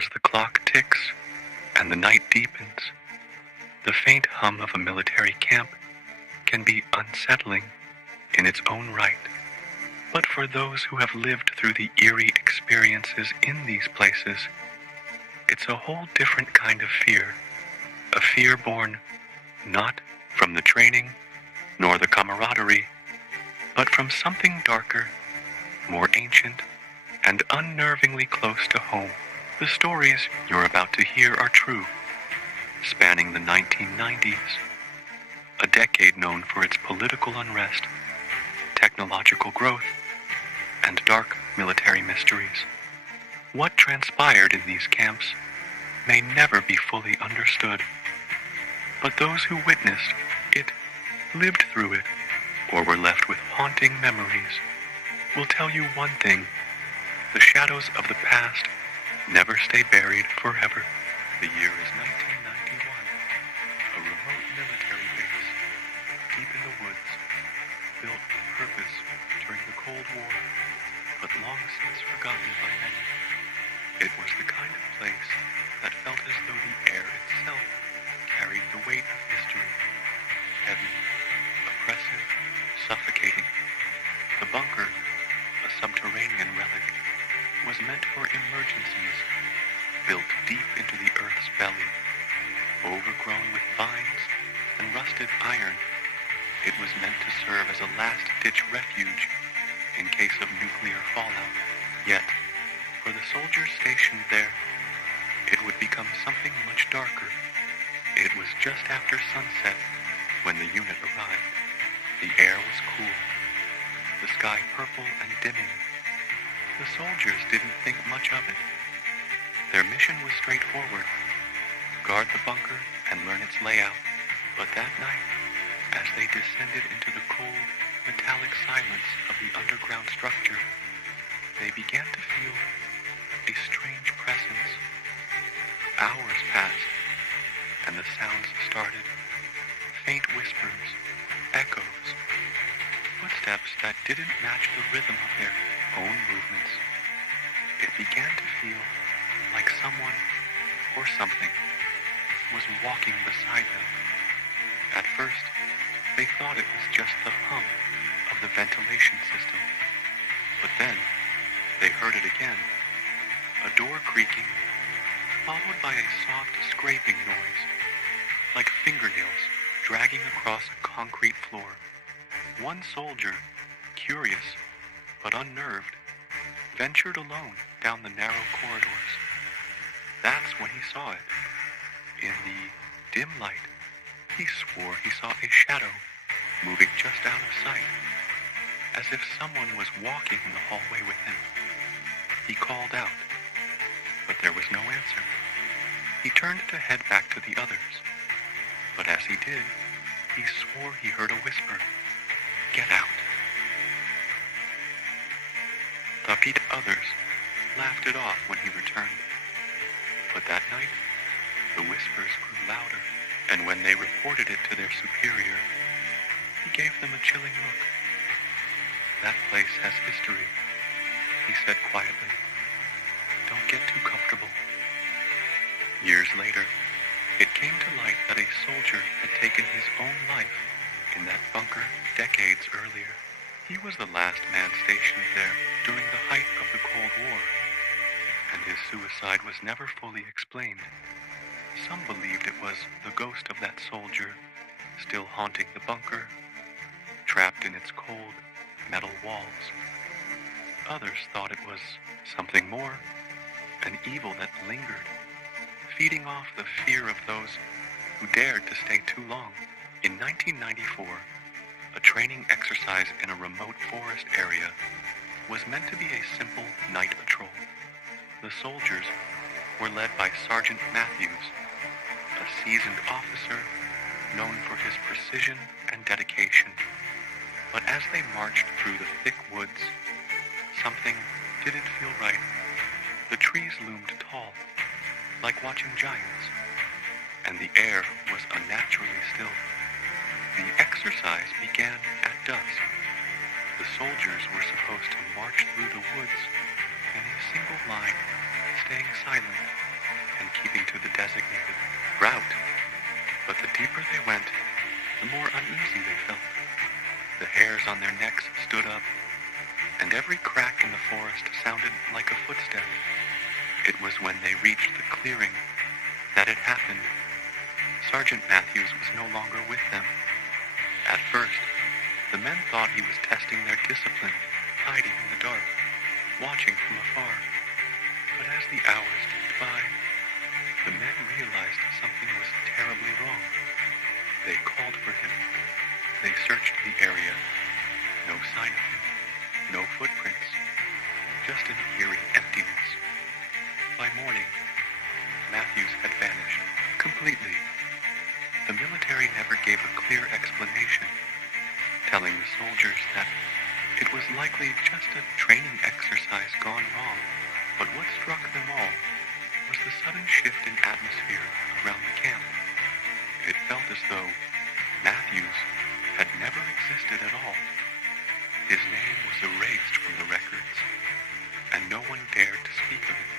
As the clock ticks and the night deepens, the faint hum of a military camp can be unsettling in its own right. But for those who have lived through the eerie experiences in these places, it's a whole different kind of fear, a fear born not from the training nor the camaraderie, but from something darker, more ancient, and unnervingly close to home. The stories you're about to hear are true, spanning the 1990s, a decade known for its political unrest, technological growth, and dark military mysteries. What transpired in these camps may never be fully understood, but those who witnessed it, lived through it, or were left with haunting memories will tell you one thing: the shadows of the past never stay buried forever. The year is 1991, a remote military base, deep in the woods, built with purpose during the Cold War, but long since forgotten by many. It was the kind of place that felt as though the air itself carried the weight of history, heavy, oppressive, suffocating. The bunker, a subterranean relic, was meant for emergencies, built deep into the earth's belly, overgrown with vines and rusted iron. It was meant to serve as a last-ditch refuge in case of nuclear fallout. Yet, for the soldiers stationed there, it would become something much darker. It was just after sunset when the unit arrived. The air was cool, the sky purple and dimming. The soldiers didn't think much of it. Their mission was straightforward: guard the bunker and learn its layout. But that night, as they descended into the cold, metallic silence of the underground structure, they began to feel a strange presence. Hours passed, and the sounds started. Faint whispers, echoes, footsteps that didn't match the rhythm of their own movements. It began to feel like someone or something was walking beside them. At first, they thought it was just the hum of the ventilation system. But then, they heard it again. A door creaking, followed by a soft scraping noise, like fingernails dragging across a concrete floor. One soldier, curious but unnerved, ventured alone down the narrow corridors. That's when he saw it. In the dim light, he swore he saw a shadow moving just out of sight, as if someone was walking in the hallway with him. He called out, but there was no answer. He turned to head back to the others, but as he did, he swore he heard a whisper, "Get out." The others laughed it off when he returned. But that night, the whispers grew louder, and when they reported it to their superior, he gave them a chilling look. "That place has history," he said quietly. "Don't get too comfortable." Years later, it came to light that a soldier had taken his own life in that bunker decades earlier. He was the last man stationed there during the height of the Cold War, and his suicide was never fully explained. Some believed it was the ghost of that soldier still haunting the bunker, trapped in its cold metal walls. Others thought it was something more, an evil that lingered, feeding off the fear of those who dared to stay too long. In 1994, a training exercise in a remote forest area was meant to be a simple night patrol. The soldiers were led by Sergeant Matthews, a seasoned officer known for his precision and dedication. But as they marched through the thick woods, something didn't feel right. The trees loomed tall, like watching giants, and the air was unnaturally still. The exercise began at dusk. The soldiers were supposed to march through the woods in a single line, staying silent. the designated route, but the deeper they went, the more uneasy they felt. The hairs on their necks stood up, and every crack in the forest sounded like a footstep. It was when they reached the clearing that it happened. Sergeant Matthews was no longer with them. At first, the men thought he was testing their discipline, hiding in the dark, watching from afar. But as the hours ticked by, the men realized something was terribly wrong. They called for him. They searched the area. No sign of him. No footprints. Just an eerie emptiness. By morning, Matthews had vanished completely. The military never gave a clear explanation, telling the soldiers that it was likely just a training exercise gone wrong. But what struck them all was the sudden shift in atmosphere around the camp. It felt as though Matthews had never existed at all. His name was erased from the records, and no one dared to speak of it.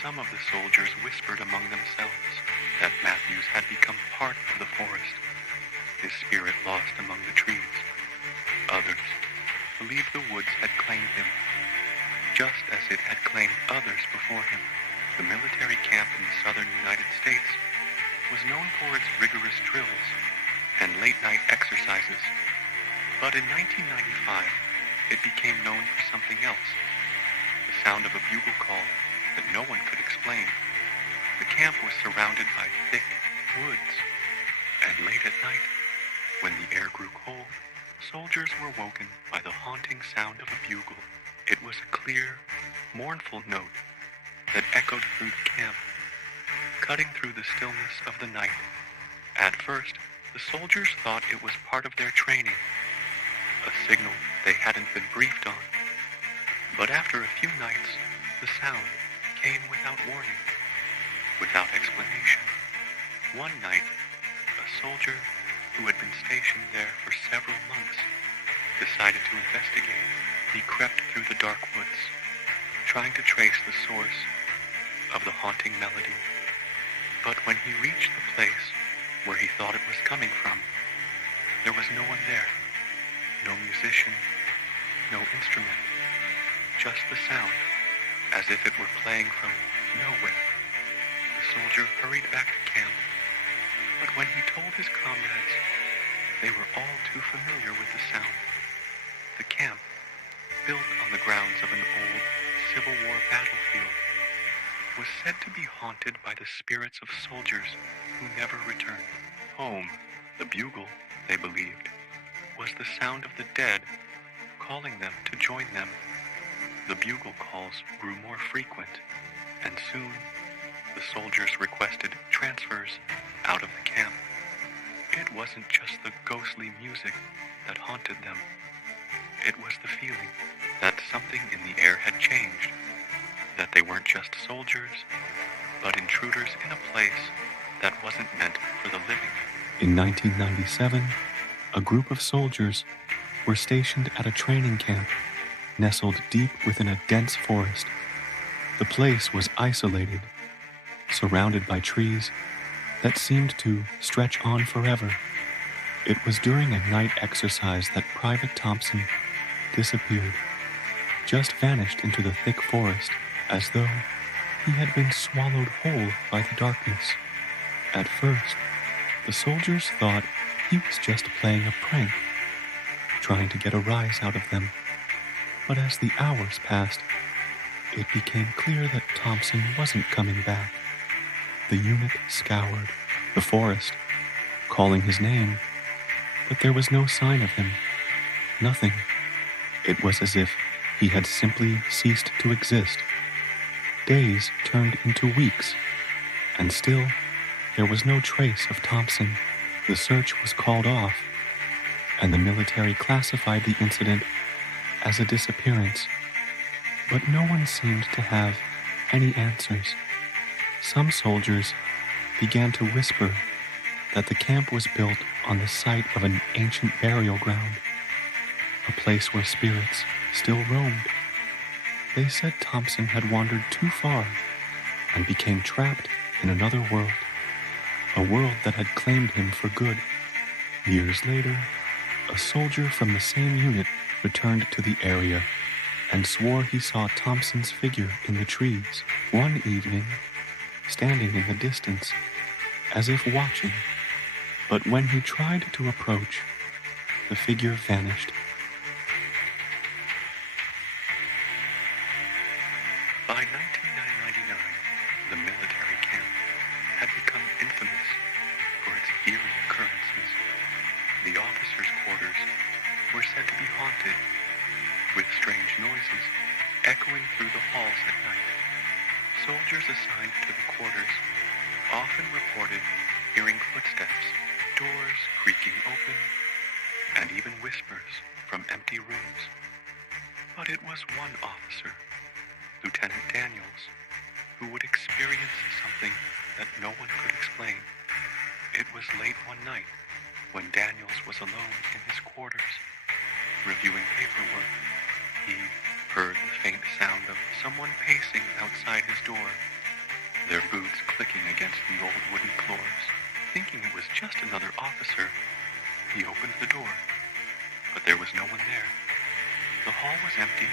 Some of the soldiers whispered among themselves that Matthews had become part of the forest, his spirit lost among the trees. Others believed the woods had claimed him, just as it had claimed others before him. The military camp in the southern United States was known for its rigorous drills and late-night exercises. But in 1995, it became known for something else. The sound of a bugle call that no one could explain. The camp was surrounded by thick woods, and late at night, when the air grew cold, soldiers were woken by the haunting sound of a bugle. It was a clear, mournful note that echoed through the camp, cutting through the stillness of the night. At first, the soldiers thought it was part of their training, a signal they hadn't been briefed on. But after a few nights, the sound came without warning, without explanation. One night, a soldier who had been stationed there for several months decided to investigate. He crept through the dark woods, trying to trace the source of the haunting melody. But when he reached the place where he thought it was coming from, there was no one there. No musician, no instrument, just the sound, as if it were playing from nowhere. The soldier hurried back to camp, but when he told his comrades, they were all too familiar with the sound. The camp, built on the grounds of an old Civil War battlefield, was said to be haunted by the spirits of soldiers who never returned home. The bugle, they believed, was the sound of the dead calling them to join them. The bugle calls grew more frequent, and soon the soldiers requested transfers out of the camp. It wasn't just the ghostly music that haunted them. It was the feeling that something in the air had changed, that they weren't just soldiers, but intruders in a place that wasn't meant for the living. In 1997, a group of soldiers were stationed at a training camp nestled deep within a dense forest. The place was isolated, surrounded by trees that seemed to stretch on forever. It was during a night exercise that Private Thompson disappeared, just vanished into the thick forest as though he had been swallowed whole by the darkness. At first, the soldiers thought he was just playing a prank, trying to get a rise out of them. But as the hours passed, it became clear that Thompson wasn't coming back. The unit scoured the forest, calling his name, but there was no sign of him. Nothing. It was as if he had simply ceased to exist. Days turned into weeks, and still there was no trace of Thompson. The search was called off, and the military classified the incident as a disappearance. But no one seemed to have any answers. Some soldiers began to whisper that the camp was built on the site of an ancient burial ground, a place where spirits still roamed. They said Thompson had wandered too far and became trapped in another world, a world that had claimed him for good. Years later, a soldier from the same unit returned to the area and swore he saw Thompson's figure in the trees one evening, standing in the distance, as if watching. But when he tried to approach, the figure vanished. By 1999, the military camp had become infamous for its eerie occurrences. The officers' quarters were said to be haunted, with strange noises echoing through the halls at night. Soldiers assigned to the quarters often reported hearing footsteps, doors creaking open, and even whispers from empty rooms. But it was one officer, Lieutenant Daniels, who would experience something that no one could explain. It was late one night when Daniels was alone in his quarters, reviewing paperwork. He heard the faint sound of someone pacing outside his door, their boots clicking against the old wooden floors. Thinking it was just another officer, he opened the door, but there was no one there. The hall was empty.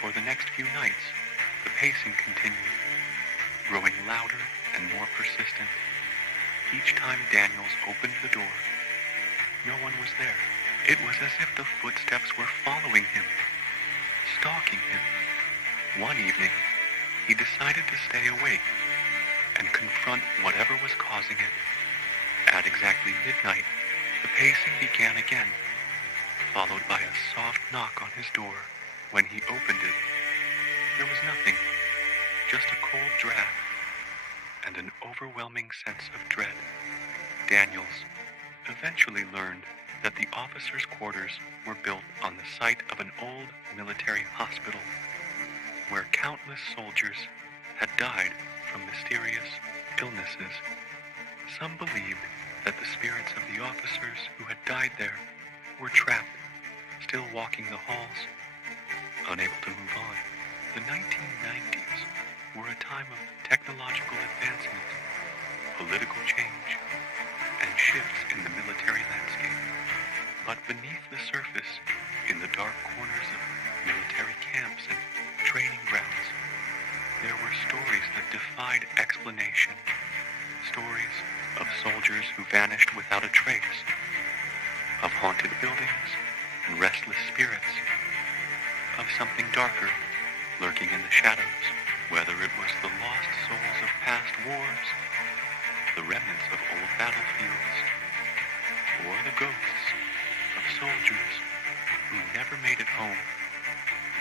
For the next few nights, the pacing continued, growing louder and more persistent. Each time Daniels opened the door, no one was there. It was as if the footsteps were following him, stalking him. One evening, he decided to stay awake and confront whatever was causing it. At exactly midnight, the pacing began again, followed by a soft knock on his door. When he opened it, there was nothing, just a cold draft and an overwhelming sense of dread. Daniels eventually learned that the officers' quarters were built on the site of an old military hospital where countless soldiers had died from mysterious illnesses. Some believed that the spirits of the officers who had died there were trapped, still walking the halls, unable to move on. The 1990s were a time of technological advancement, political change, and shifts in the military landscape. But beneath the surface, in the dark corners of military camps and training grounds, there were stories that defied explanation. Stories of soldiers who vanished without a trace, of haunted buildings and restless spirits, of something darker lurking in the shadows, whether it was the lost souls of past wars, the remnants of old battlefields, or the ghosts of soldiers who never made it home.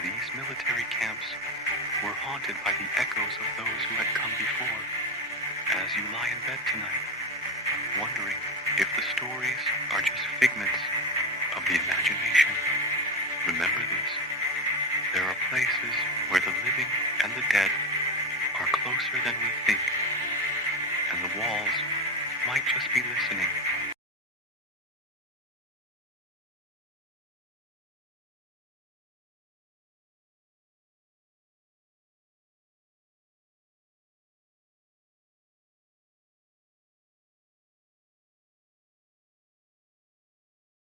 These military camps were haunted by the echoes of those who had come before. As you lie in bed tonight, wondering if the stories are just figments of the imagination, remember this: there are places where the living and the dead are closer than we think, and the walls might just be listening.